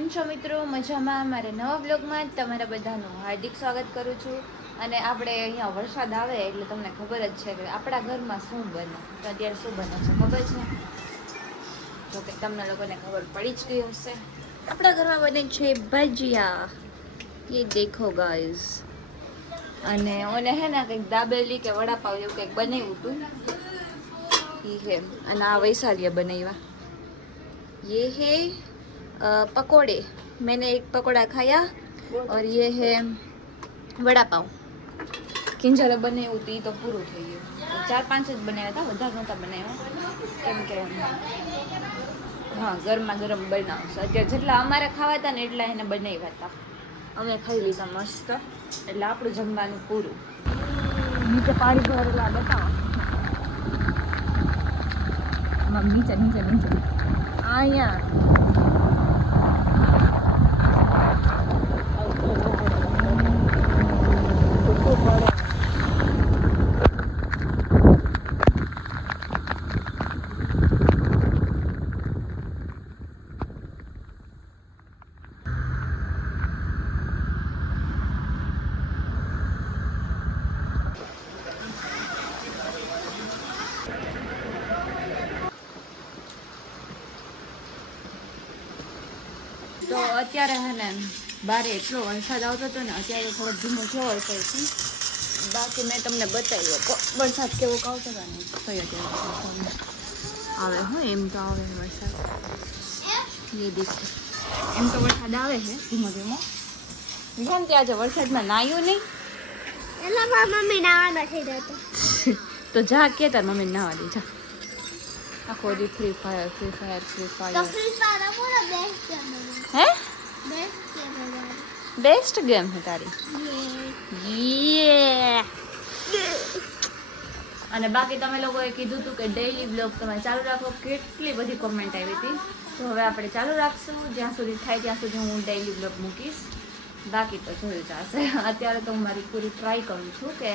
કેમ છો મિત્રો? મજામાં? મારા નવા બ્લોગમાં તમારા બધાનું હાર્દિક સ્વાગત કરું છું. અને આપણે અહીંયા વરસાદ આવે એટલે તમને ખબર જ છે કે આપણા ઘરમાં શું બને. તો અત્યારે શું બને છે ખબર છે? જો કે તમને લોકોને ખબર પડી જ ગઈ હશે. આપણા ઘરમાં બને છે ભજીયા. ये देखो गाइस. અને ઓને હે ને કંઈક દાબેલી કે વડાપાવ એવું કંઈક બનાવ્યું હતું એ है. અને આ વૈશાલીએ બનાવ્યા. ये है पकोड़े. मैंने एक पकोड़ा खाया और ये है वड़ा पाव. किंजल बनाવ્યું હતું એ તો પૂરું થઈ ગયું. 4-5 જ બનાવ્યા હતા, વધારે નહોતા બનાવ્યા કેમ કે હા ગરમા ગરમ બનાવશે. અત્યારે જેટલા અમારે ખાવા હતા ને એટલા એને બનાવ્યા હતા. અમે ખાઈ લીધા મસ્ત. એટલે આપણું જમવાનું પૂરું. નીચે પાણી ભરેલા બતાવો. નીચે નીચે નીચે અહીંયા તો અત્યારે હે ને બારે એટલો વરસાદ આવતો હતો ને, અત્યારે થોડો ધીમો થયો વરસાદ છે. બાકી મેં તમને બતાવ્યો વરસાદ કેવો આવતો હતો ને તો અત્યારે આવે હો એમ તો આવે વરસાદ. એ દેખો એમ તો વરસાદ આવે છે ધીમો ધીમો. કેમ કે આજે વરસાદમાં નાયું નહીં એટલે મારી મમ્મી નાવા નથી દેતો. તો જા કે તાર મમ્મી નાવા દે જા. આખો દી free fire free fire free તો ફાયર. ફ્રી ફાયર પૂરો બેસ્ટ ગેમ હે બેસ્ટ ગેમ બેસ્ટ ગેમ છે તારી. યે. અને બાકી તમે લોકોએ કીધું હતું કે ડેઈલી બ્લોગ તમે ચાલુ રાખો. કેટલી બધી કોમેન્ટ આવી હતી. તો હવે આપણે ચાલુ રાખશું. જ્યાં સુધી થાય ત્યાં સુધી હું ડેઈલી બ્લોગ મૂકીશ. બાકી તો જોયું જશે. અત્યારે તો હું મારી પૂરી ટ્રાય કરું છું કે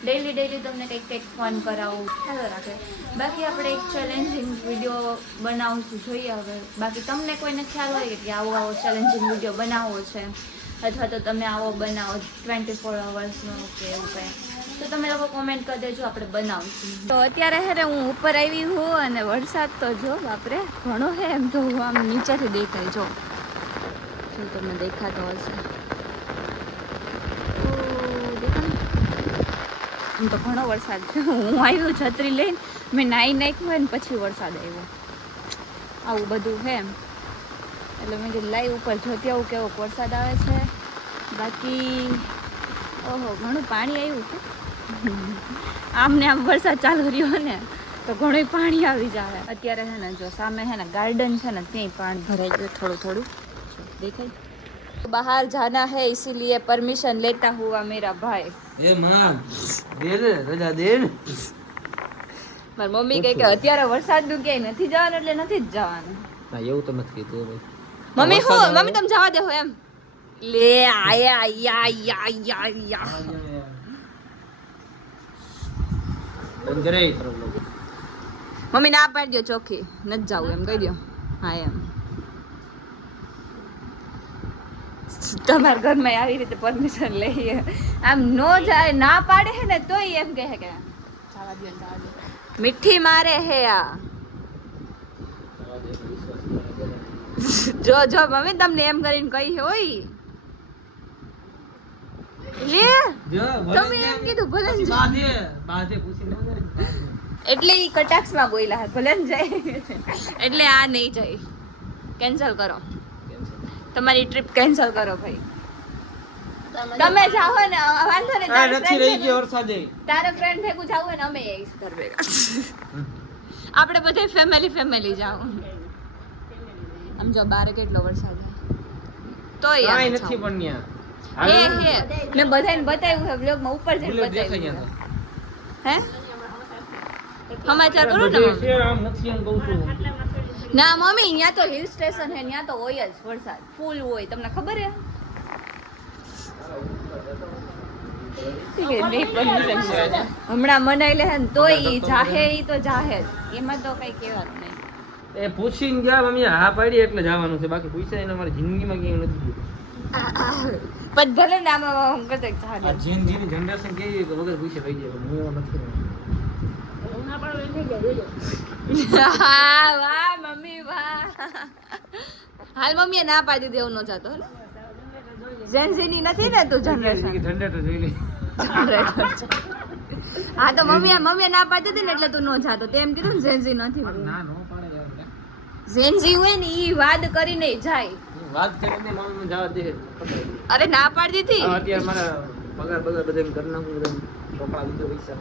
ડેઈલી તમને કંઈક ફન કરાવું ચાલો રાખે. બાકી આપણે એક ચેલેન્જિંગ વિડીયો બનાવશું, જોઈએ હવે. બાકી તમને કોઈને ખ્યાલ હોય કે આવો ચેલેન્જિંગ વિડીયો બનાવવો છે અથવા તો તમે આવો બનાવો 24 અવર્સનો કે એવું કંઈ, તો તમે લોકો કોમેન્ટ કરી દેજો, આપણે બનાવશું. તો અત્યારે હે હું ઉપર આવી હું અને વરસાદ તો જો બાપરે ઘણો હે. એમ તો હું આમ નીચેથી દેખાય જો તમને દેખાતો હશે. આમ તો ઘણો વરસાદ છે. હું આવ્યું છત્રી લઈને, મેં નાહી નાખ્યું હોય ને પછી વરસાદ આવ્યો. આવું બધું છે એમ. એટલે મેં કીધું લાઈવ ઉપર જોતી આવું કેવો વરસાદ આવે છે. બાકી ઓહો ઘણું પાણી આવ્યું છે. આમને આમ વરસાદ ચાલુ રહ્યો ને તો ઘણું પાણી આવી જાય. અત્યારે છે ને જો સામે છે ને ગાર્ડન છે ને ત્યાં પાણી ભરાઈ ગયું થોડું થોડું દેખાય. बाहर जाना है इसीलिए परमिशन लेता हुआ मेरा भाई. એ માં દેર રજા દેર. મારી મમ્મી કહે કે અત્યારે વરસાદનું ક્યાંય નથી જવાનું એટલે નથી જ જવાનું. ના એવું તો નથી કીધું ભાઈ. મમ્મી તમે જવા દેહો એમ. લે આયા યા યા યા બંધ રે તરફ લોકો. મમ્મી ના પાડી દો ચોખ્ખી નથી જાવું એમ કહી દો. હા એમ તમારા ઘરમાં આવી રીતે પરમિશન લઈએ. આમ નો જાય ના પાડે હે ને તોય એમ કહે કે જવા દો જવા દો. મીઠી મારે હે આ. જો જો મમ્મી તમને એમ કરીને કહી હોય લે તમે એમ કીધું ભલે ને બાધે બાધે પૂછી લો. એટલે ઈ કટાક્ષમાં બોલ્યા હે ભલે ને જાય એટલે આ નહીં જાય. કેન્સલ કરો તમારી ટ્રીપ કેન્સલ કરો ભાઈ. તમે જાઓ ને વાંધો ને. આ નથી રહી ગયો વરસાદે. તારા ફ્રેન્ડ ભેગું જાવ ને અમે આવીશ ઘર ભેગા. આપણે બધે ફેમિલી જાવ. આમ જો બારે કેટલો વરસાદ છે તોય કાઈ નથી પણ ન્યા હે મેં બધાને બતાવ્યું છે વ્લોગમાં ઉપર જઈને બતાવ્યું હે. સમાચાર કરું ને આમ નથી એમ કહું છું. ના મમ્મી અહીંયા તો હિલ સ્ટેશન હે, ત્યાં તો હોય જ વરસાદ ફૂલ હોય. તમને ખબર હે હમણાં મનાઈ લે ને તોય ઈ જાહે. ઈ તો જાહે જ, એમાં તો કઈ કહેવાનું નહીં. એ પૂછીને ગયા મમ્મી હા પાડી એટલે જવાનું છે, બાકી પૂછાય એને મારી જિંદગીમાં ક્યાંય નથી ગયું. પણ ભલે ને આમાં કદાચ આ ચાલે. જેની જનરેશન કેવી કે વગર પૂછે થઈ જાય, પણ હું એવો નથી. હા, વાહ મમ્મી વાહ. હાલ મમ્મીએ ના પાડી દીધી એવું ન જાતો હે ને. જેન્ઝીની નથી ને તું જનરેશન. જનરેટર જોઈ લે. હા તો મમ્મીએ ના પાડી દીધી ને એટલે તું ન જાતો. તેમ કીધું ને જેન્ઝી નથી. ના નો પાડે યાર. જેન્ઝી હોય ને ઈ વાદ કરીને જાય. વાત કરીને મમ્મી જવા દે. અરે ના પાડી દીધી. અત્યારે મારા પગાર બધા કરી નાખું, બધા ચોપડા લીધો પૈસા.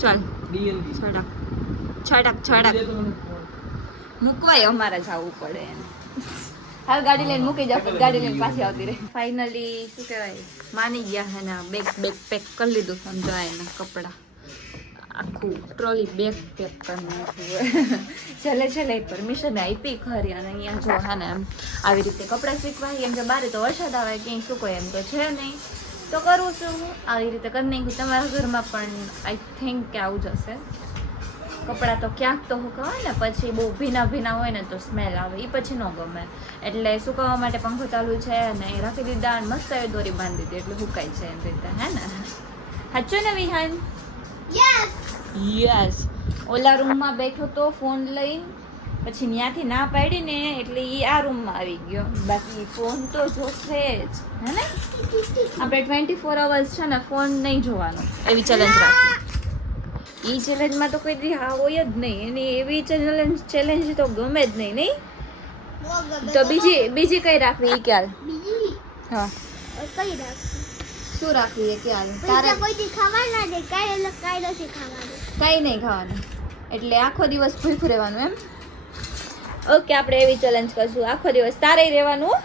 ચાલ ડીએનબી છડક મૂકવાય અમારે જવું પડે એમ. હાલ ગાડી લઈને મૂકી જાવ, પછી ગાડી લઈને પાછી આવતી રહે. ફાઇનલી શું કહેવાય માની ગયા હે ને, બેગ પેક કરી લીધું. સમજાય એના કપડાં આખું ટ્રોલી બેગ પેક કરી નાખ્યું. છેલ્લે પરમિશન આપી ખરી. અને અહીંયા જો હા ને એમ આવી રીતે કપડાં શીખવાય, કેમ કે બારે તો વરસાદ આવે, ક્યાંય શું કોઈ એમ તો છે નહીં, તો કરું છું આવી રીતે કરી નાખ્યું. તમારા ઘરમાં પણ આઈ થિંક કે આવું જ હશે. કપડાં તો ક્યાંક તો સુકવાય ને, પછી બહુ ભીના હોય ને તો સ્મેલ આવે, એ પછી ન ગમે. એટલે સુકાવવા માટે પંખો ચાલુ છે અને રાખી દીધા અને મસ્ત એવી દોરી બાંધી દીધી, એટલે સુકાય છે એમ રીતે. હે ને સાચું ને વિહાન? યસ. ઓલા રૂમમાં બેઠો તો ફોન લઈને, પછી ત્યાંથી ના પાડી ને એટલે એ આ રૂમમાં આવી ગયો. બાકી ફોન તો જોશે જ, હે ને? આપણે 24 hours છે ને ફોન નહીં જોવાનો, એવી ચેલેન્જ રાખી. ઈ ચેલેન્જમાં તો કોઈ દી હા હોય જ નહીં. એની એવી ચેલેન્જ તો ગમે જ નહીં. નહીં તો બીજી કઈ રાખવી એ ક્યારે? બીજી હા કઈ રાખ શું રાખવી એ ક્યારે? તારે તારે કોઈ દી ખાવાના દે, કાઈ નથી ખાવાનું. કઈ નહીં ખાવાનું, એટલે આખો દિવસ ભૂખ્યું રહેવાનું એમ? ઓકે, આપણે એવી ચેલેન્જ કરશું, આખો દિવસ તારે રહેવાનું.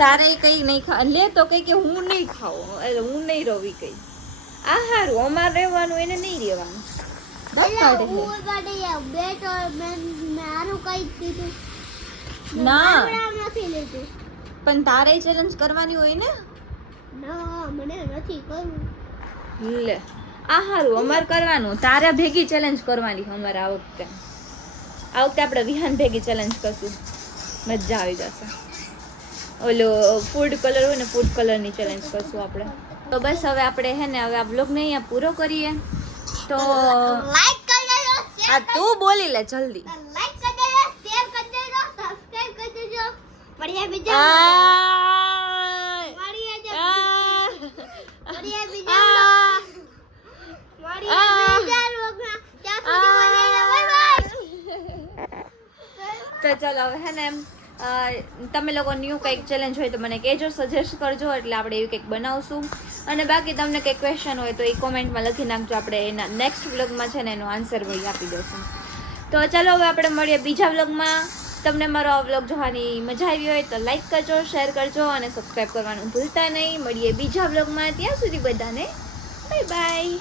તારે કઈ નહીં ખા લે તો કઈ કે હું નહીં ખાઉં, એટલે હું નહીં રવી કઈ. આ હારું અમારે રહેવાનું, એને નહીં રહેવાનું. ના નથી લીધું. પણ તારે ચેલેન્જ કરવાની હોય ને. ના મને નથી કરવું. લે આ હારું અમારે કરવાનું, તારા ભેગી ચેલેન્જ કરવાની અમારે આ વખતે. આપણે વિહાન ભેગી ચેલેન્જ કરશું, મજા આવી જશે. ઓલો ફૂડ કલર હોય ને, ફૂડ કલરની ચેલેન્જ કરશું આપણે. તો બસ હવે આપણે હે ને હવે આ બ્લોગને અહીંયા પૂરો કરીએ. તો લાઈક કરી દેજો, આ તું બોલી લે જલ્દી. લાઈક કરી દેજો, શેર કરી દેજો, સબસ્ક્રાઇબ કરી દેજો. મળીએ બીજા આ મળીએ આ મળીએ બીજા વ્લોગમાં. ત્યાં સુધી મળીએ, બાય બાય. તો ચાલો હવે હે ને તમે લોકો ન્યૂ કંઈક ચેલેન્જ હોય તો મને કહેજો, સજેસ્ટ કરજો, એટલે આપણે એવી કંઈક બનાવશું. અને બાકી તમને કંઈક ક્વેશ્ચન હોય તો એ કોમેન્ટમાં લખી નાખજો, આપણે એના નેક્સ્ટ વ્લોગમાં છે ને એનો આન્સર વળી આપી દઈશું. તો ચાલો હવે આપણે મળીએ બીજા વ્લોગમાં. તમને મારો આ વ્લોગ જોવાની મજા આવી હોય તો લાઈક કરજો, શેર કરજો અને સબસ્ક્રાઈબ કરવાનું ભૂલતા નહીં. મળીએ બીજા વ્લોગમાં, ત્યાં સુધી બધાને બાય બાય.